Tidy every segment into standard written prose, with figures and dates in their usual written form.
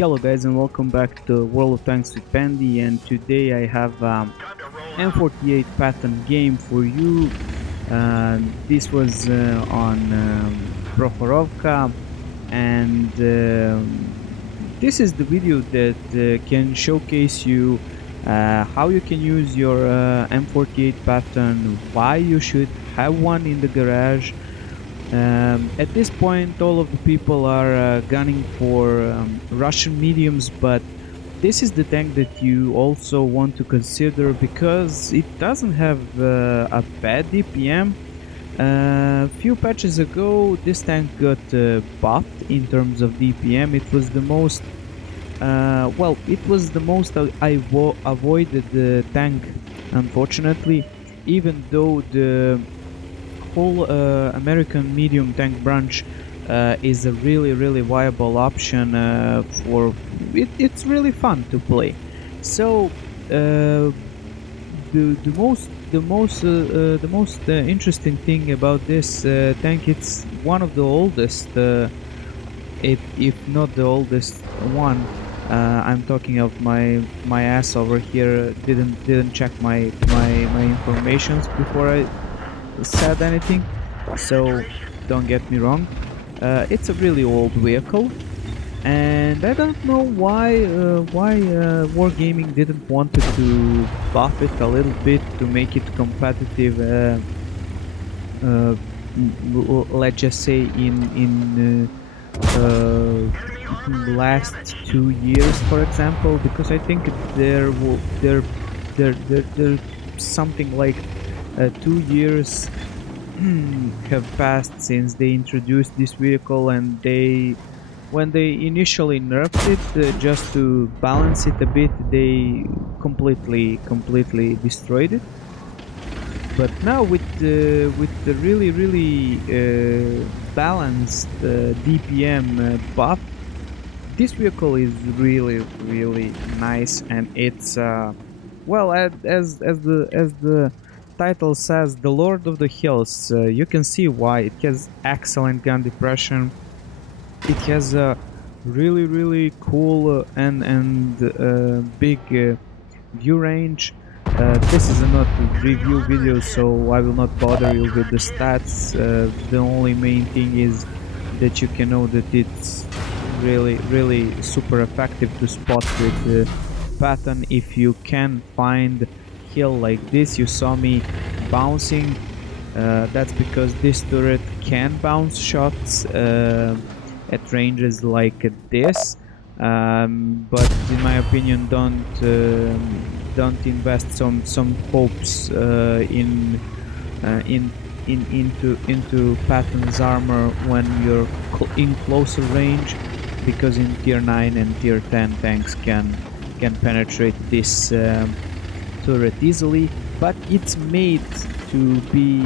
Hello guys and welcome back to World of Tanks with Pandy, and today I have M48 Patton game for you. This was on Prokhorovka, and this is the video that can showcase you how you can use your M48 Patton, why you should have one in the garage. At this point all of the people are gunning for Russian mediums, but this is the tank that you also want to consider because it doesn't have a bad DPM. A few patches ago this tank got buffed in terms of DPM. It was the most avoided tank, unfortunately, even though the whole American medium tank branch is a really viable option for it. It's really fun to play. So the most interesting thing about this tank, it's one of the oldest, if not the oldest one. I'm talking of my ass over here didn't check my informations before I said anything, so don't get me wrong. It's a really old vehicle, and I don't know why Wargaming didn't want to buff it a little bit to make it competitive. Let's just say in last 2 years, for example, because I think there something like 2 years have passed since they introduced this vehicle, and when they initially nerfed it just to balance it a bit, they completely destroyed it. But now with the really balanced DPM buff, this vehicle is really nice, and it's well, as the title says, the Lord of the Hills. You can see why. It has excellent gun depression. It has a really cool and big view range. This is not a review video, so I will not bother you with the stats. The only main thing is that you can know that it's really super effective to spot with Patton. If you can find hill like this, you saw me bouncing, that's because this turret can bounce shots at ranges like this, but in my opinion don't invest some hopes into Patton's armor when you're in closer range, because in tier 9 and tier 10 tanks can penetrate this turret easily. But it's made to be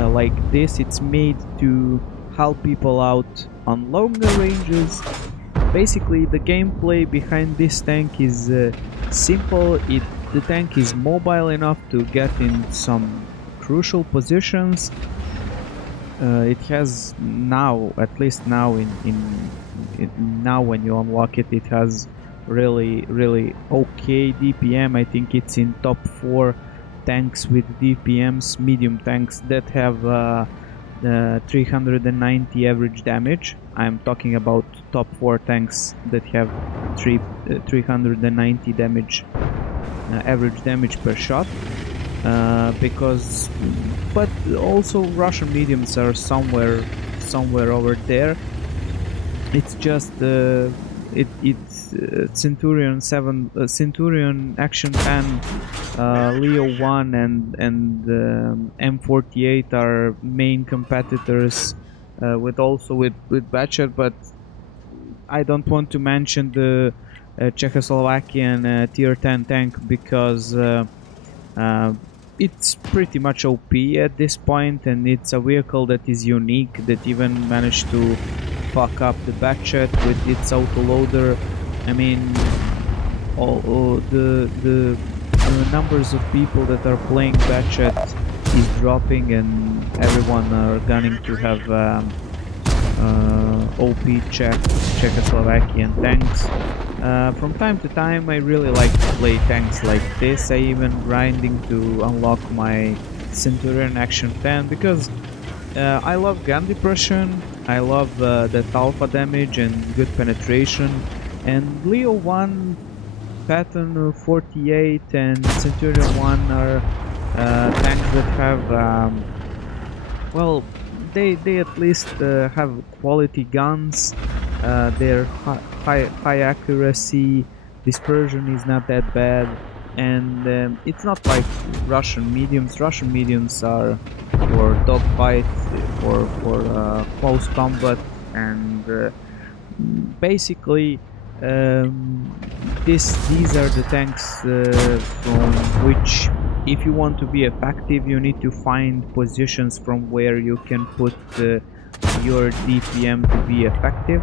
like this. It's made to help people out on longer ranges. Basically the gameplay behind this tank is simple. The tank is mobile enough to get in some crucial positions. It has now, at least now now when you unlock it, it has really okay DPM. I think it's in top 4 tanks with DPMs, medium tanks that have 390 average damage. I'm talking about top 4 tanks that have 390 damage, average damage per shot. But also Russian mediums are somewhere over there. It's just it's Centurion 7, Centurion Action 10, Leo 1 and M48 are main competitors, with Batchet. But I don't want to mention the Czechoslovakian tier 10 tank because it's pretty much OP at this point, and it's a vehicle that is unique, that even managed to fuck up the Batchet with its autoloader. I mean, the numbers of people that are playing Batchet is dropping, and everyone are gunning to have OP Czechoslovakian tanks. From time to time I really like to play tanks like this. I even grinding to unlock my Centurion Action 10 because I love gun depression, I love that alpha damage and good penetration, and Leo 1, Patton 48 and Centurion 1 are tanks that have well, they at least have quality guns. Their high accuracy, dispersion is not that bad, and it's not like Russian mediums. Russian mediums are for dogfight, for close combat, and basically these are the tanks from which, if you want to be effective, you need to find positions from where you can put your DPM to be effective,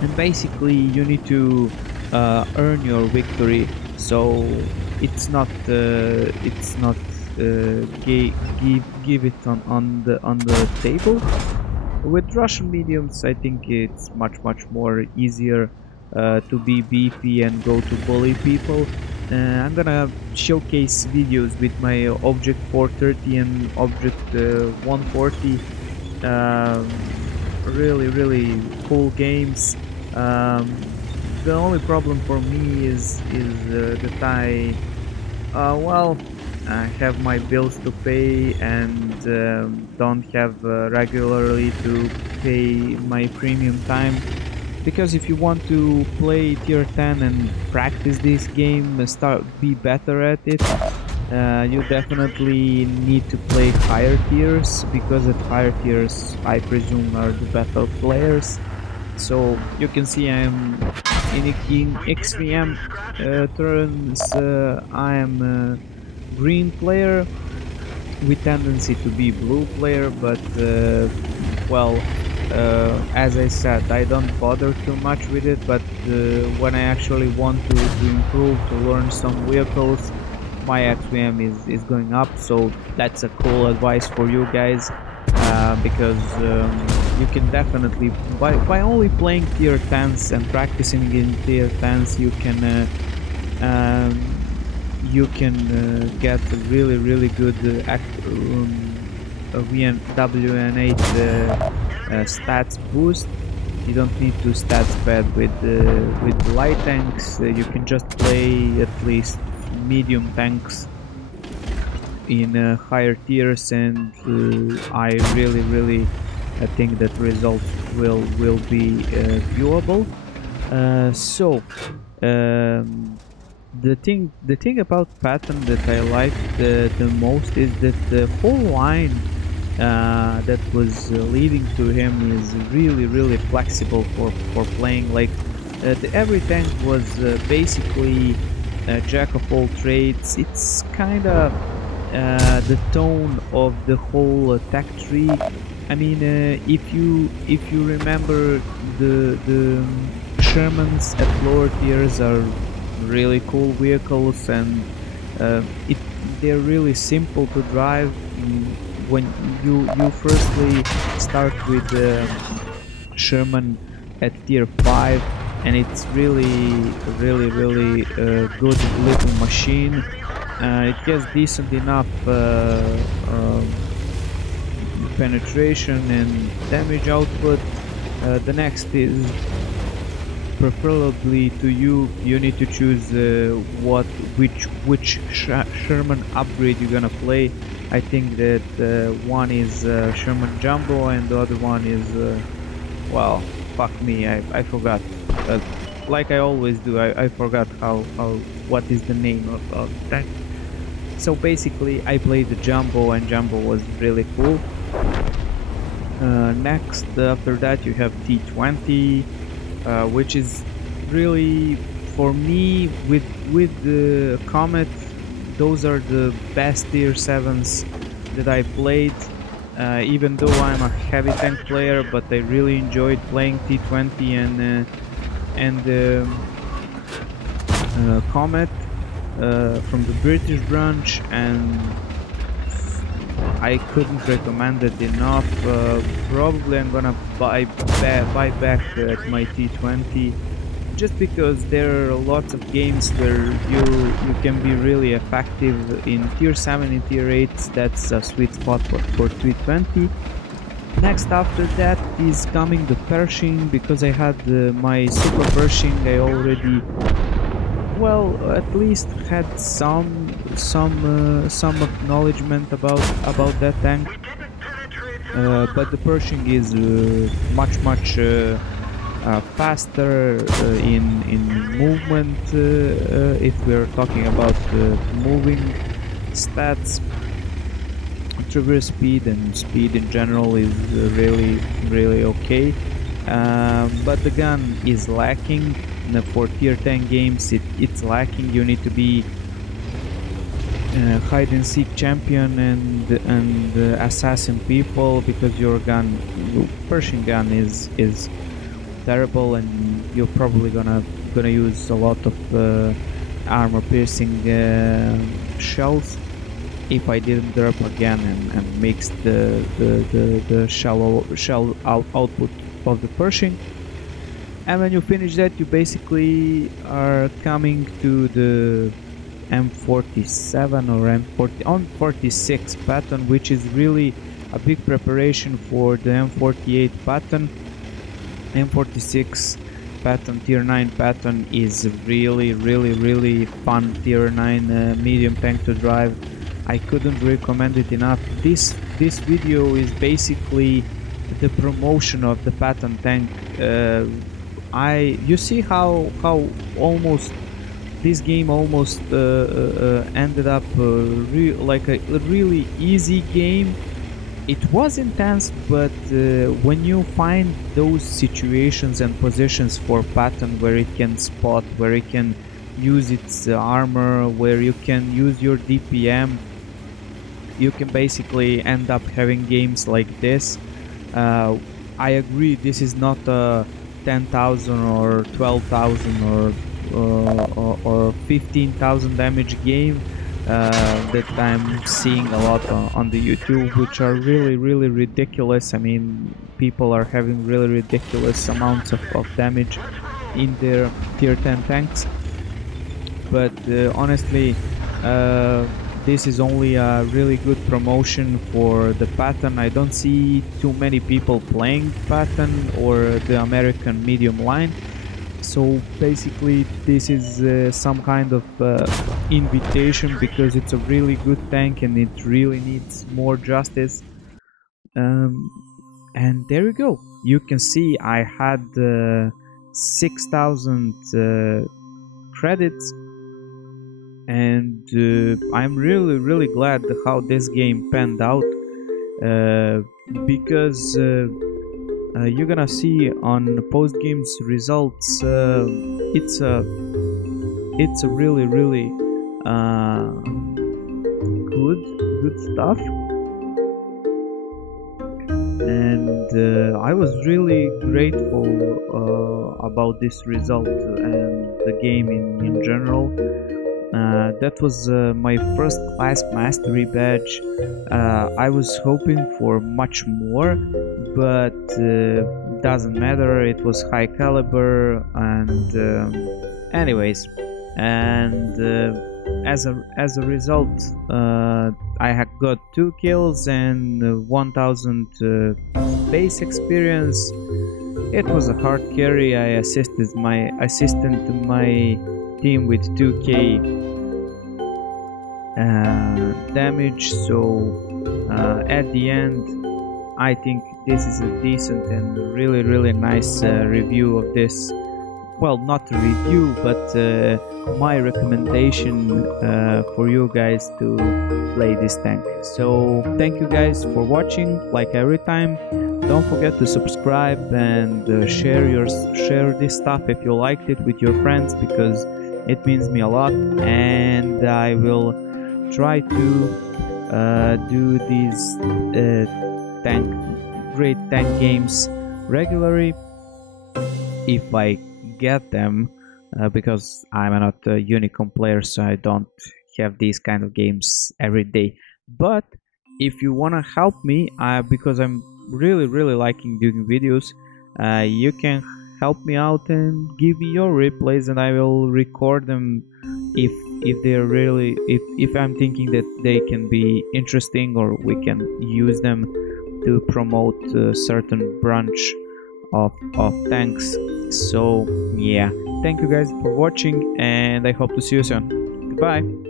and basically you need to earn your victory. So it's not give it on the table. With Russian mediums, I think it's much more easier to be beefy and go to bully people. I'm gonna showcase videos with my Object 430 and Object 140. Really cool games. The only problem for me is that I have my bills to pay and don't have regularly to pay my premium time. Because if you want to play tier 10 and practice this game, be better at it, you definitely need to play higher tiers, because at higher tiers I presume are the better players. So you can see I'm in XVM turns I am a green player with tendency to be blue player, but as I said, I don't bother too much with it, but when I actually want to improve, to learn some vehicles, my XVM is going up. So that's a cool advice for you guys, because you can definitely, by only playing tier 10s and practicing in tier 10s, you can get a really good WN8 stats boost. You don't need to stats pad with light tanks. You can just play at least medium tanks in higher tiers, and I really think that results will be viewable. The thing about Patton that I like the most is that the whole line that was leading to him is really flexible for playing. Like every tank was basically a jack of all trades. It's kind of the tone of the whole tech tree. I mean, if you remember, the Shermans at lower tiers are really cool vehicles, and they're really simple to drive. When you firstly start with Sherman at tier 5, and it's really good little machine. It has decent enough penetration and damage output. The next is, preferably to you need to choose which Sherman upgrade you're gonna play. I think that one is Sherman Jumbo, and the other one is well, fuck me, I forgot. Like I always do, I forgot what is the name of that. So basically I played the Jumbo, and Jumbo was really cool. Next, after that, you have T20, which is really, for me, with the Comet, those are the best tier 7s that I played. Even though I'm a heavy tank player, but I really enjoyed playing T20 and Comet from the British branch. And I couldn't recommend it enough. Probably I'm gonna buy back my T20, just because there are lots of games where you can be really effective in tier 7 and tier 8. That's a sweet spot for T20. Next after that is coming the Pershing, because I had my Super Pershing. I already, well, at least had some acknowledgement about that tank. But the Pershing is much faster in movement, if we're talking about moving stats. Traverse speed and speed in general is really okay, but the gun is lacking. For tier 10 games it's lacking. You need to be hide and seek champion and assassin people, because your Pershing gun is terrible, and you're probably gonna use a lot of armor piercing shells. If I didn't drop again and mix the shell output of the Pershing. And when you finish that, you basically are coming to the M47 or M46 Patton, which is really a big preparation for the M48 Patton. M46 Patton, tier 9 Patton, is really fun tier 9 medium tank to drive. I couldn't recommend it enough. This video is basically the promotion of the Patton tank. You see how almost this game almost ended up like a really easy game. It was intense, but when you find those situations and positions for Patton where it can spot, where it can use its armor, where you can use your DPM, you can basically end up having games like this. I agree, this is not a 10,000 or 12,000 or 15,000 damage game that I'm seeing a lot on the YouTube, which are really ridiculous. I mean, people are having really ridiculous amounts of damage in their tier 10 tanks. But honestly, this is only a really good promotion for the Patton. I don't see too many people playing Patton or the American medium line. So basically this is some kind of invitation, because it's a really good tank and it really needs more justice. And there you go. You can see I had 6,000 credits, and I'm really glad how this game panned out, because you're gonna see on post games results, it's a really good stuff. And I was really grateful about this result and the game in general. That was my first class mastery badge. I was hoping for much more, but doesn't matter, it was high caliber. And anyways, and as a result, I had got 2 kills and 1000 base experience. It was a hard carry. I assisted my team with 2k damage, so at the end I think this is a decent and really nice review of this. Well, not a review, but my recommendation for you guys to play this tank. So thank you guys for watching. Like every time, don't forget to subscribe and share this stuff if you liked it with your friends, because it means me a lot, and I will try to do these great tank games regularly if I get them, because I'm not a unicorn player, so I don't have these kind of games every day. But if you want to help me, because I'm really liking doing videos, you can help me out and give me your replays, and I will record them if they're really, if I'm thinking that they can be interesting, or we can use them to promote a certain branch of tanks. So yeah, thank you guys for watching, and I hope to see you soon. Goodbye.